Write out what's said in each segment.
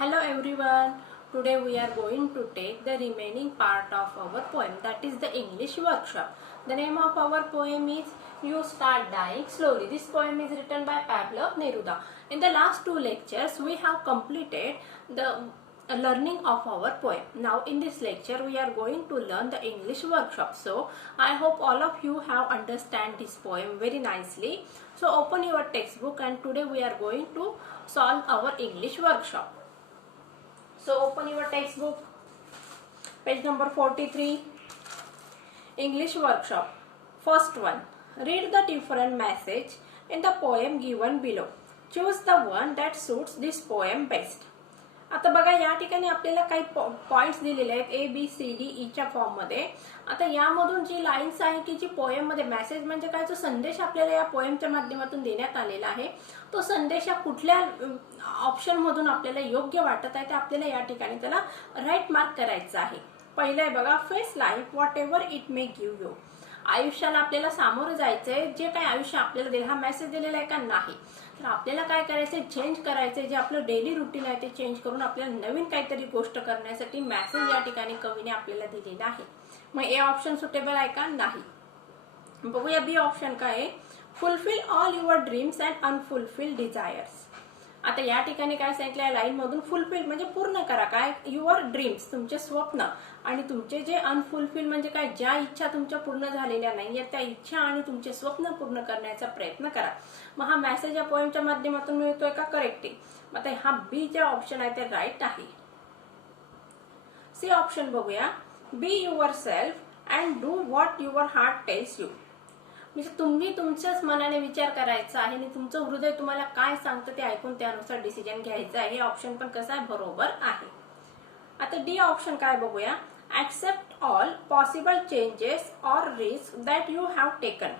Hello everyone. Today we are going to take the remaining part of our poem, that is the English workshop. The name of our poem is You Start Dying Slowly. This poem is written by Pablo Neruda. In the last two lectures we have completed the learning of our poem. Now in this lecture we are going to learn the English workshop. So I hope all of you have understand this poem very nicely. So open your textbook and today we are going to solve our English workshop. So open your textbook, page number 43, English workshop. First one, read the different message in the poem given below. Choose the one that suits this poem best. आता बघा या ठिकाणी आपल्याला काही points दिलेले आहेत A B C D E च्या form मध्ये. आता यामधून जी लाईन्स आहे की जी पोएम मध्ये मेसेज म्हणजे काय जो संदेश आपल्याला या पोएमच्या माध्यमातून देण्यात आलेला आहे तो संदेश या कुठल्या ऑप्शन मधून आपल्याला योग्य वाटत आहे ते आपल्याला या ठिकाणी त्याला राईट मार्क करायचा आहे. पहिलं आहे बघा, face life what ever it may give you. आयुष्याला आपल्याला सामोरं जायचंय, जे काही आयुष्य आपल्याला दिलं, हा मेसेज दिलेला आहे का नाही, तर आपल्याला काय करायचंय, चेंज करायचंय. जे आपलं डेली रुटीन आहे ते चेंज करून आपल्याला नवीन काहीतरी गोष्ट करण्यासाठी मेसेज या ठिकाणी कवीने आपल्याला दिलेला आहे. मग ए ऑप्शन सुटेबल आहे का, नाही. बघूया बी ऑप्शन काय आहे, fulfil all your dreams and unfulfilled desires. आता या ठिकाणी काय सांगितलंय, लाईन मधून फुलफिल म्हणजे पूर्ण करा काय, युअर ड्रीम्स तुमचे स्वप्न, आणि तुमचे जे अनफुलफिल म्हणजे काय, ज्या इच्छा तुमच्या पूर्ण झालेल्या नाहीये त्या इच्छा आणि तुमचे स्वप्न पूर्ण करण्याचा प्रयत्न करा. मग हा मेसेज या पोएमच्या माध्यमातून मिळतोय का, करेक्ट आहे. मग हा बी जे ऑप्शन आहे ते राईट आहे. सी ऑप्शन बघूया, be your self and do what your heart tells you. म्हणजे तुम्ही तुमच्याच मनाने विचार करायचा आहे आणि तुमचं हृदय तुम्हाला काय सांगतं ते ऐकून त्यानुसार डिसिजन घ्यायचं आहे. हे ऑप्शन पण कसं आहे, बरोबर आहे. आता डी ऑप्शन काय बघूया, accept all possible changes or risk that you have taken.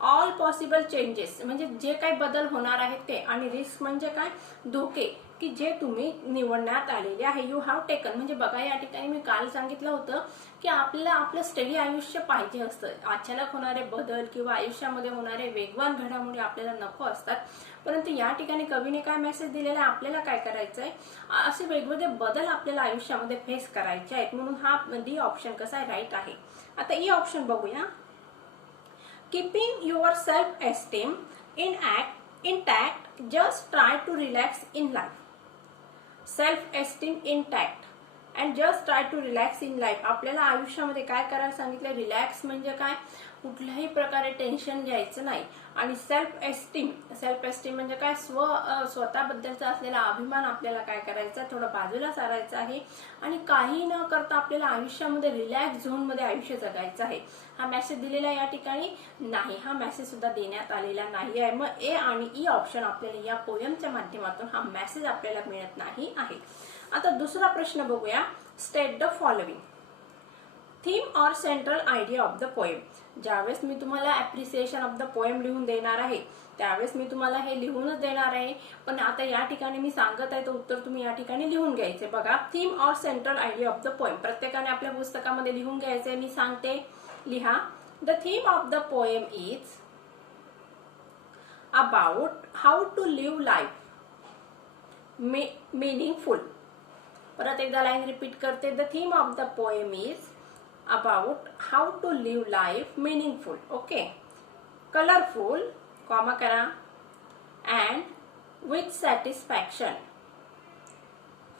All possible changes म्हणजे जे काही बदल होणार आहेत ते, आणि रिस्क म्हणजे काय, धोके की जे तुम्ही निवडण्यात आलेले आहे. यू हॅव टेकन म्हणजे बघा या ठिकाणी मी काल सांगितलं होतं की आपल्याला आपलं स्टडी आयुष्य पाहिजे असतं. अचानक होणारे बदल किंवा आयुष्यामध्ये होणारे वेगवान घडामोडी आपल्याला नको असतात, परंतु या ठिकाणी कवीने काय मेसेज दिलेला आहे, आपल्याला काय करायचंय, असे वेगवेगळे बदल आपल्याला आयुष्यामध्ये फेस करायचे आहेत. म्हणून हा डी ऑप्शन कसा आहे, राईट आहे. आता ई ऑप्शन बघूया, keeping your self esteem intact, just try to relax in life. Self-esteem intact and just try to relax in life. आपल्याला आयुष्यामध्ये काय करायला सांगितलं, रिलॅक्स म्हणजे काय, कुठल्याही प्रकारे टेन्शन घ्यायचं नाही. आणि सेल्फ एस्टीम म्हणजे काय, स्वतःबद्दलचा असलेला अभिमान आपल्याला काय करायचा, थोडं बाजूला सारायचा आहे आणि काही न करता आपल्याला आयुष्यामध्ये रिलॅक्स झोन मध्ये आयुष्य जगायचं आहे. हा मेसेज दिलेला या ठिकाणी नाही, हा मेसेज सुद्धा देण्यात आलेला नाही आहे. मग ए आणि ई ऑप्शन आपल्याला या पोएमच्या माध्यमातून हा मेसेज आपल्याला मिळत नाही आहे. आता दुसरा प्रश्न बघूया, state the following. Theme or central idea of the poem. ज्यावेळेस मी तुम्हाला अप्रिसिएशन ऑफ द पोएम लिहून देणार आहे त्यावेळेस मी तुम्हाला हे लिहूनच देणार आहे, पण आता या ठिकाणी मी सांगत आहे तर उत्तर तुम्ही या ठिकाणी लिहून घ्यायचे. बघा, theme or central idea of the poem प्रत्येकाने आपल्या पुस्तकामध्ये लिहून घ्यायचे. मी सांगते, लिहा. The theme of the poem is about how to live life meaningful. परत एकदा लाईन रिपीट करते, the theme of the poem is about how to live life meaningful. Okay, colorful, comma करा, and with satisfaction,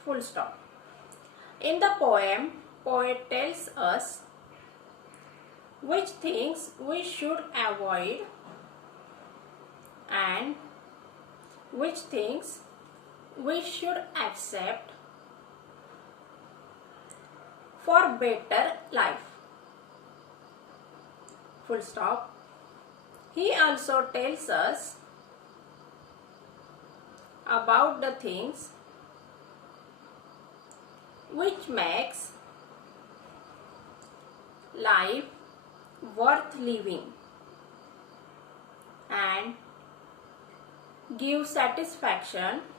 full stop. In the poem, poet tells us which things we should avoid and which things we should accept for better life. Full stop. He also tells us about the things which makes life worth living and give satisfaction.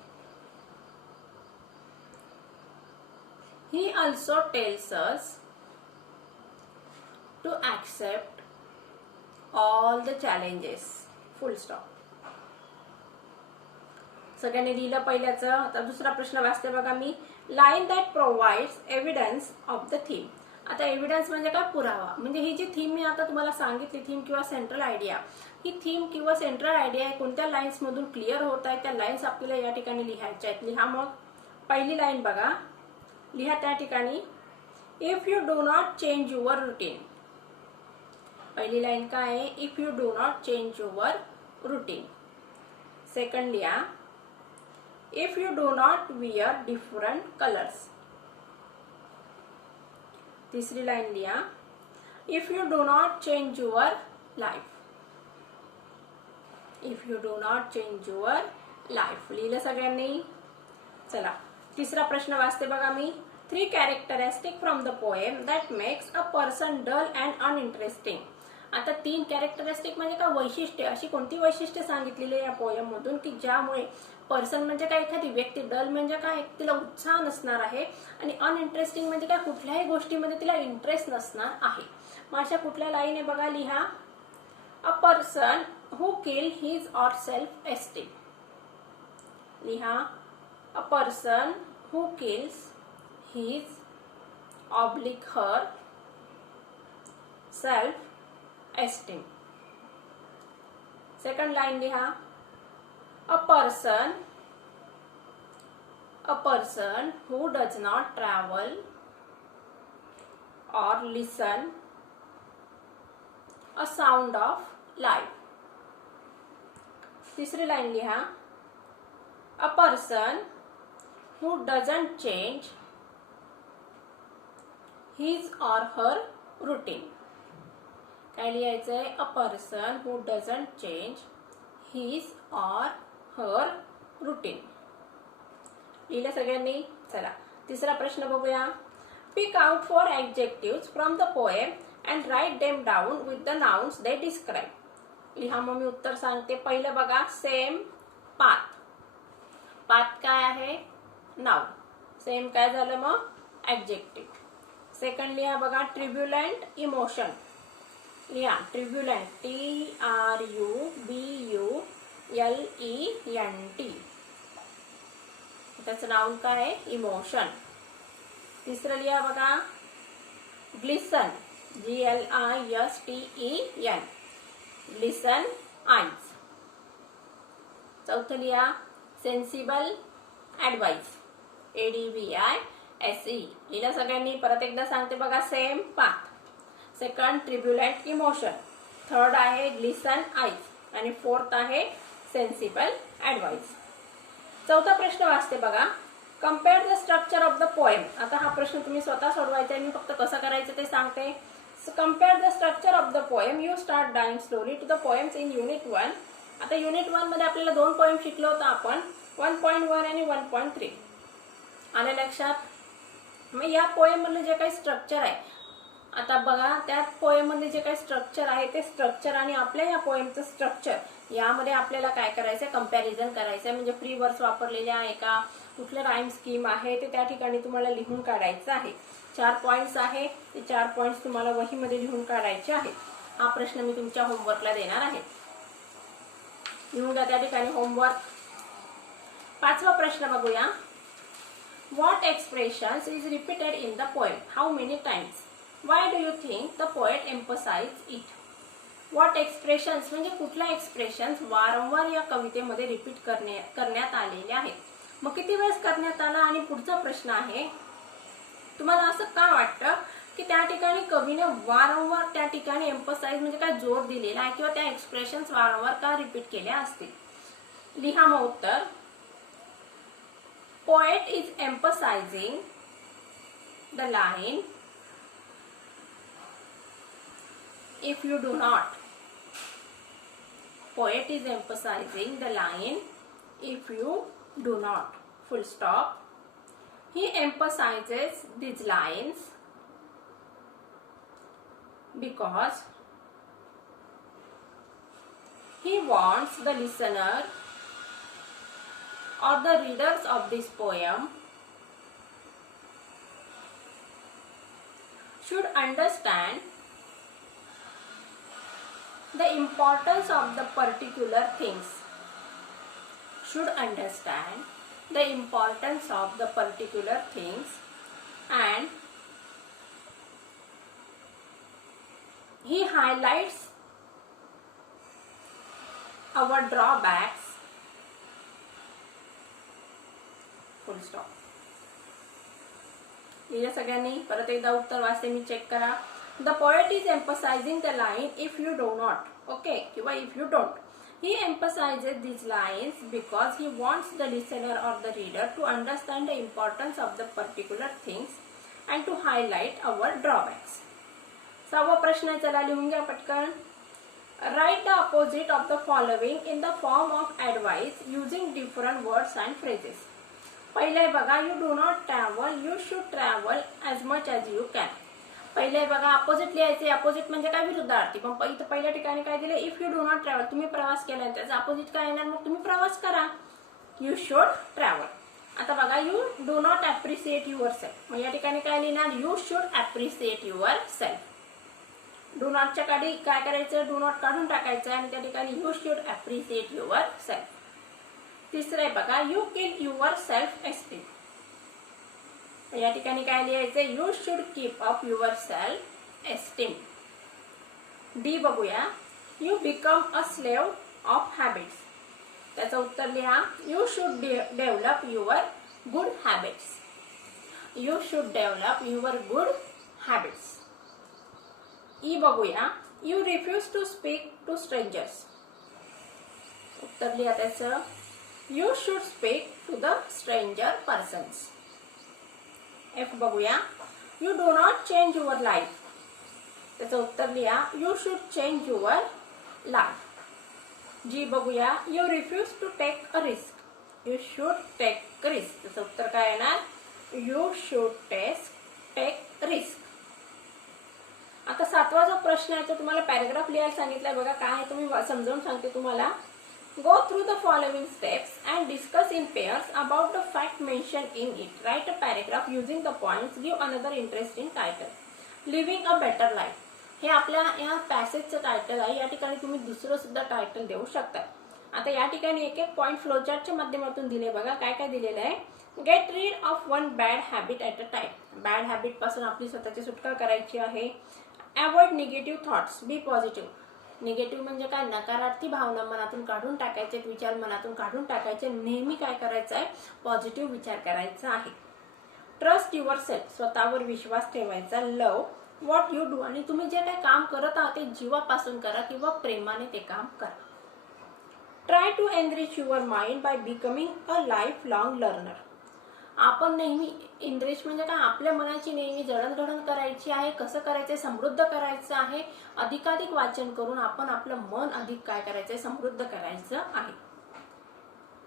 He also tells us to accept all the challenges. Full stop. सगळ्यांनी लिहिलं पहिल्याचं. आता दुसरा प्रश्न वाचते बघा मी. Line that provides evidence of the theme. आता एव्हिडन्स म्हणजे काय? पुरावा. म्हणजे ही जी थीम मी आता तुम्हाला सांगितली, थीम किंवा सेंट्रल आयडिया, ही थीम किंवा सेंट्रल आयडिया कोणत्या लाईन्स मधून क्लिअर होत आहे त्या लाईन्स आपल्याला या ठिकाणी लिहायच्या आहेत. लिहा मग. पहिली लाईन बघा, लिहा त्या ठिकाणी. If you do not change your routine. पहिली लाईन काय आहे? If you do not change your routine. Second लिहा, if you do not wear different colours. तीसरी लाईन लिहा, if you do not change your life. If you do not change your life. लिहिलं सगळ्यांनी? चला तिसरा प्रश्न वाचते बघा मी. 3 characteristic from the poem that makes a person dull and uninteresting. आता 3 कॅरेक्टरिस्टिक म्हणजे काय? वैशिष्ट्य. अशी कोणती वैशिष्ट्य सांगितलेली आहे या पोएम मधून की ज्यामुळे पर्सन म्हणजे काय? एखादी व्यक्ती. डल म्हणजे काय? तिला उत्साह नसणार आहे. आणि अनइंटरेस्टिंग म्हणजे काय? कुठल्याही गोष्टीमध्ये तिला इंटरेस्ट नसणार आहे. मग अशा कुठल्या लाईन आहे बघा, लिहा. A person who kill his or self esteem. लिहा. A person who kills his oblique her self esteem. Second line लिहा. a person who does not travel or listen a sound of life. तीसरी line लिहा. a person who doesn't change his or her routine. काय लिहायचंय? A person who doesn't change his or her routine. लिहिलं सगळ्यांनी? चला तिसरा प्रश्न बघूया. Pick out 4 adjectives from the poem and write them down with the nouns they describe. लिहा मग मी उत्तर सांगते. पहिलं बघा, सेम पाथ. पाथ काय आहे? नाउन. सेम काय झालं मग? ऍडजेक्टिव्ह. सेकंड लिहा बघा, ट्रिब्युलंट इमोशन. लिहा ट्रिब्युलंट. TRUBULENT. त्याचं नाउन काय आहे? इमोशन. तिसरं लिहा बघा, ग्लिसन. GLISTEN. Glisten eyes. चौथं लिहा, सेन्सिबल ऍडवाइस. ADVISE. लिहिलं सगळ्यांनी? परत एकदा सांगते बघा. Same path. Second turbulent emotion. Third आहे ग्लिसन आईज. आणि फोर्थ आहे सेन्सिबल ऍडवाइस. चौथा प्रश्न वाचते बघा. Compare the structure of the poem. आता हा प्रश्न तुम्ही स्वतः सोडवायचा आहे. मी फक्त कसं करायचं ते सांगते. Compare the structure of the poem. You start dying slowly to the poems in unit 1. आता युनिट 1 मध्ये आपल्याला 2 पोएम शिकलो होतो आपण, 1.1 आणि 1.3. आलं लक्षात? मग या पोएम मधलं जे काही स्ट्रक्चर आहे, आता बघा त्या पोएम मध्ये जे काही स्ट्रक्चर आहे ते स्ट्रक्चर आणि आपल्या या पोएमचं स्ट्रक्चर यामध्ये आपल्याला काय करायचं? कंपॅरिझन करायचं. म्हणजे फ्री वर्ड्स वापरलेले आहे का, कुठलं राईम स्कीम आहे ते त्या ठिकाणी तुम्हाला लिहून काढायचं आहे. 4 पॉइंट्स आहे. ते 4 पॉइंट्स तुम्हाला वहीमध्ये लिहून काढायचे आहेत. हा प्रश्न मी तुमच्या होमवर्कला देणार आहे. लिहून घ्या त्या ठिकाणी होमवर्क. 5वा प्रश्न बघूया. What expressions is repeated in the poem? How many times? Why do you think the poet emphasized it? What expressions म्हणजे कुठल्या एक्सप्रेशन्स वारंवार या कवितेमध्ये रिपीट करण्यात आलेले आहेत. मग किती वेळेस करण्यात आला? आणि पुढचा प्रश्न आहे, तुम्हाला असं का वाटतं की त्या ठिकाणी कवीने वारंवार त्या ठिकाणी एम्फसाइज म्हणजे काय जोर दिलेला आहे किंवा त्या एक्सप्रेशन्स वारंवार का रिपीट केल्या असतील? लिहा मग उत्तर. Poet is emphasizing the line if you do not. Poet is emphasizing the line if you do not. Full stop. He emphasizes these lines because he wants the listener or the readers of this poem should understand the importance of the particular things. should understand the importance of the particular things and he highlights our drawbacks. Full stop. लिहिलं सगळ्यांनी? परत एकदा उत्तर वाचते मी, check करा. The poet is emphasizing the line if you do not. Okay, किंवा if you don't. He emphasizes these lines because he wants the listener or the reader to understand the importance of the particular things and to highlight our drawbacks. 6वा प्रश्न आहे, चला लिहून घ्या पटकन. Write the opposite of the following in the form of advice using different words and phrases. पहिले बघा, you do not travel, you should travel as much as you can. पहिले बघा, अपोजिट लिहायचे. अपोजिट म्हणजे काय? विरुद्धार्थी. पण पहिल्या ठिकाणी काय दिले? If you do not travel, तुम्ही प्रवास केला, त्याचा अपोजिट काय येणार? मग तुम्ही प्रवास करा. You should travel. आता बघा, you do not appreciate yourself, मग या ठिकाणी काय लिहिणार? You should appreciate yourself. Do नॉटच्या काढी काय करायचं? डू नॉट काढून टाकायचं आणि त्या ठिकाणी you should appreciate yourself. तिसरं आहे बघा, you kill yourself esteem. या ठिकाणी काय लिहायचं? You should keep up yourself esteem. D बघूया, you become a slave of habits. त्याचं उत्तर लिहा, you should develop your good habits. You should develop your good habits. E बघूया, you refuse to speak to strangers. उत्तर लिहा त्याचं, you should speak to the stranger persons. F बघूया, you do not change your life. त्याचं उत्तर लिहा, you should change your life. G बघूया, you refuse to take a risk. You should take risk. त्याचं उत्तर काय येणार? You should take risk. आता 7वा जो प्रश्न आहे तो तुम्हाला पॅराग्राफ लिहायला सांगितलाय. बघा काय आहे, तुम्ही समजावून सांगते तुम्हाला. Go through the following steps and discuss in pairs about the fact mentioned in it. Write a paragraph using the points. Give another interesting title. Living a better life. हे आपल्या या पॅसेजचं टायटल आहे. या ठिकाणी तुम्ही दुसरं सुद्धा टायटल देऊ शकता. आता या ठिकाणी एक एक पॉइंट फ्लोचार्टच्या माध्यमातून दिले. बघा काय काय दिलेलं आहे. Get rid of one bad habit at a time. Bad habit पासून आपली स्वतःची सुटका करायची आहे. अवॉइड निगेटिव्ह थॉट्स, बी पॉझिटिव्ह. निगेटिव्ह म्हणजे काय? नकारार्थी भावना मनातून काढून टाकायचे, विचार मनातून काढून टाकायचे. नेहमी काय करायचं आहे? पॉझिटिव्ह विचार करायचा आहे. ट्रस्ट युअर सेल्फ, स्वतःवर विश्वास ठेवायचा. लव व्हॉट यू डू, आणि तुम्ही जे काही काम करत आहात ते जीवापासून करा किंवा प्रेमाने ते काम करा. Try to enrich your mind by becoming a life long learner. आपण नेहमी, इनरिच म्हणजे काय? आपल्या मनाची नेहमी जडणघडण करायची आहे. कसं करायचंय? समृद्ध करायचं आहे. अधिकाधिक वाचन करून आपण आपलं मन अधिक काय करायचंय? समृद्ध करायचं आहे.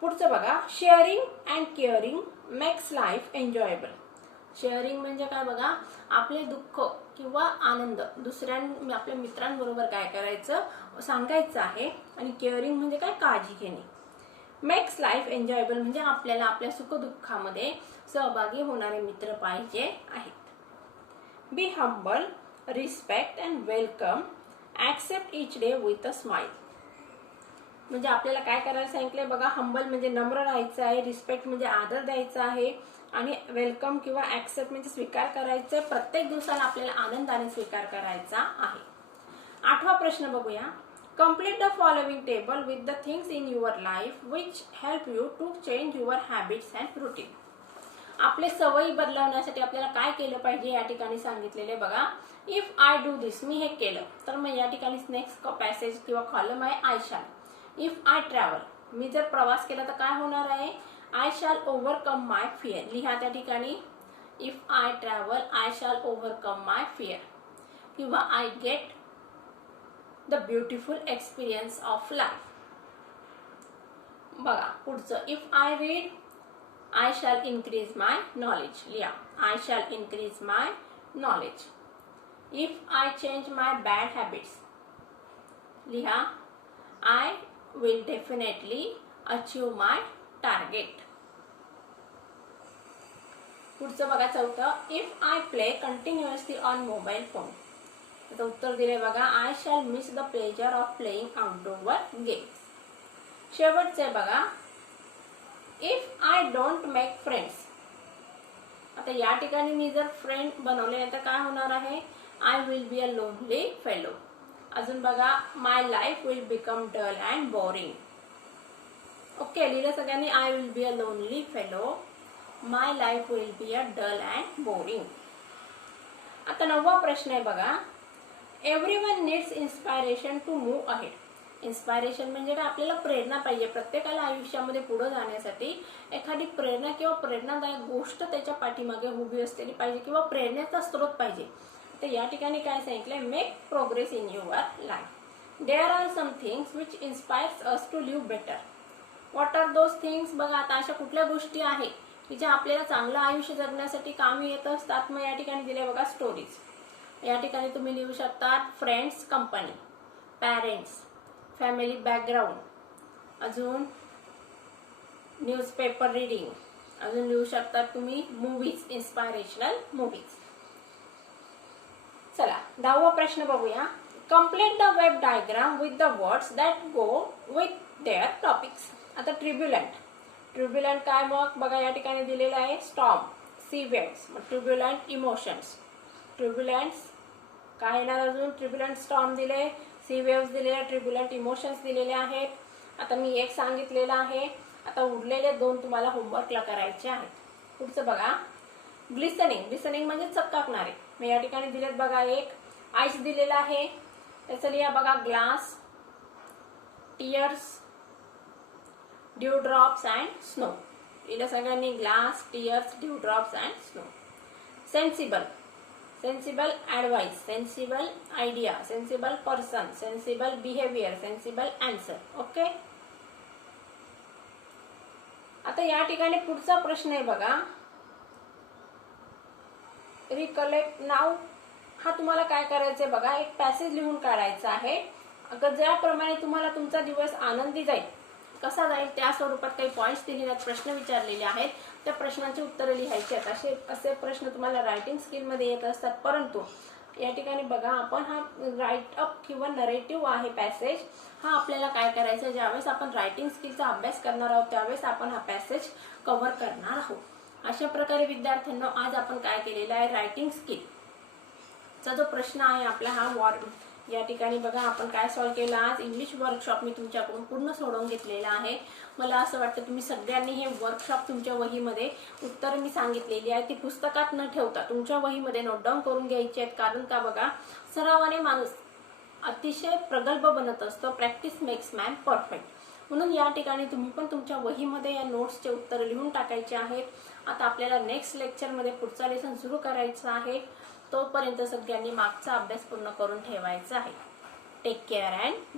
पुढचं बघा, sharing and caring makes life enjoyable. Sharing म्हणजे काय? बघा, आपले दुःख किंवा आनंद आपल्या मित्रांबरोबर काय करायचं? सांगायचं आहे. आणि केअरिंग म्हणजे काय? काळजी घेणे. मेक्स लाईफ एन्जॉयबल म्हणजे आपल्याला आपल्या सुखदुःखामध्ये सहभागी होणारे मित्र पाहिजे आहेत. बी humble, respect and welcome, accept each day with a smile. म्हणजे आपल्याला काय करायला सांगितलंय? बघा, हंबल म्हणजे नम्र राहायचं आहे. रिस्पेक्ट म्हणजे आदर द्यायचा आहे. आणि वेलकम किंवा ऍक्सेप्ट म्हणजे स्वीकार करायचं. प्रत्येक दिवसाला आपल्याला आनंदाने स्वीकार करायचा आहे. 8वा प्रश्न बघूया. Complete the following table with the things in your life which help you to change your habits and routine. आपले सवयी बदलवण्यासाठी आपल्याला काय केलं पाहिजे या ठिकाणी सांगितलेले. बघा, इफ आय डू दिस, मी हे केलं तर मग या ठिकाणी नेक्स्ट पॅसेज किंवा कॉलम आहे आय शाल. इफ आय ट्रॅव्हल, मी जर प्रवास केला तर काय होणार आहे? I shall overcome my fear. लिहा त्या ठिकाणी, if I travel I shall overcome my fear. किंवा I get the beautiful experience of life. बघा पुढचं, if I read I shall increase my knowledge. लिहा, I shall increase my knowledge. If I change my bad habits. लिहा, I will definitely achieve my target. पुढचं बघा चौथं, if I play continuously on mobile phone. त्याचं उत्तर दिले बघा, I shall miss the pleasure of playing outdoor games. शेवटचे बघा, if I don't make friends, आता या ठिकाणी मी जर फ्रेंड बनवले तर काय होणार आहे, I will be a lonely fellow. अजून बघा, my life will become dull and boring. Okay, लिहिलं सगळ्यांनी, I will be a lonely fellow, my life will be a dull and boring. आता 9वा प्रश्न आहे बघा, everyone needs inspiration to move ahead. Inspiration म्हणजे काय, आपल्याला प्रेरणा पाहिजे. प्रत्येकाला आयुष्यामध्ये पुढे जाण्यासाठी एखादी प्रेरणा किंवा प्रेरणादायक गोष्ट त्याच्या पाठीमागे उभी असलेली पाहिजे किंवा प्रेरणेचा स्रोत पाहिजे. तर या ठिकाणी काय सांगितलंय, make progress in your life. There are some things which inspires us to live better. What are those things? बघा, आता अशा कुठल्या गोष्टी आहेत की ज्या आपल्याला चांगलं आयुष्य जगण्यासाठी कामी येत असतात. मग या ठिकाणी दिले बघा स्टोरीज. या ठिकाणी तुम्ही लिहू शकता friends company, parents, family background, अजून न्यूजपेपर रीडिंग, अजून लिहू शकता तुम्ही मूवीज, इन्स्पायरेशनल मूवीज. चला 10वा प्रश्न बघूया. Complete the web diagram with the words that go with their topics. आता ट्रिब्युलंट काय, मग बघा या ठिकाणी दिलेलं आहे स्टॉर्म, सी वेव्स, मग ट्रिब्युलंट इमोशन्स. ट्रिब्युलंट्स काय येणार अजून, ट्रिब्युलंट स्टॉर्म दिले, सी वेव्स दिलेले, ट्रिब्युलंट इमोशन्स दिलेले आहेत. आता मी एक सांगितलेलं आहे, आता उरलेले 2 तुम्हाला होमवर्कला करायचे आहेत. पुढचं बघा, ग्लिसनिंग म्हणजे चकाकणारे. मग या ठिकाणी दिलेत बघा, एक आईस दिलेला आहे, त्याचं लिहा बघा glass, tears, due drops and snow. लिहिलं सगळ्यांनी, glass, tears, due drops and snow. Sensible advice, sensible idea, sensible person, sensible behaviour, sensible answer. Okay, आता या ठिकाणी पुढचा प्रश्न आहे बघा, रिकलेक्ट नाव. हा तुम्हाला काय करायचंय बघा, एक पॅसेज लिहून काढायचा आहे. ज्याप्रमाणे तुम्हाला तुमचा दिवस आनंदी जाईल, कसा जाईल त्या स्वरूपात काही पॉइंट्स दिलेले आहेत, प्रश्न विचारलेले आहेत, त्या प्रश्नांची उत्तरं लिहायची आहेत. असे प्रश्न तुम्हाला रायटिंग स्किलमध्ये येत असतात. परंतु या ठिकाणी बघा, आपण हा राईट अप किंवा नरेटिव्ह आहे पॅसेज, हा आपल्याला काय करायचा, ज्यावेळेस आपण रायटिंग स्किलचा अभ्यास करणार आहोत त्यावेळेस आपण हा पॅसेज कव्हर करणार आहोत. अशा प्रकारे विद्यार्थ्यांना आज आपण काय केलेलं आहे, रायटिंग स्किलचा जो प्रश्न आहे आपला हा या ठिकाणी बघा आपण काय सॉल्व्ह केला. आज इंग्लिश वर्कशॉप मी तुमच्याकडून पूर्ण सोडवून घेतलेला आहे. मला असं वाटतं तुम्ही सगळ्यांनी हे वर्कशॉप तुमच्या वहीमध्ये, उत्तर मी सांगितलेली आहे ती पुस्तकात न ठेवता तुमच्या वहीमध्ये नोट डाऊन करून घ्यायची आहेत. कारण का बघा, सरावाने माणूस अतिशय प्रगल्भ बनत असतो. Practice makes man perfect. म्हणून या ठिकाणी तुम्ही पण तुमच्या वहीमध्ये या नोट्सचे उत्तर लिहून टाकायचे आहेत. आता आपल्याला नेक्स्ट लेक्चरमध्ये पुढचा लेसन सुरू करायचा आहे. तोपर्यंत सगळ्यांनी मागचा अभ्यास पूर्ण करून ठेवायचा आहे. Take care and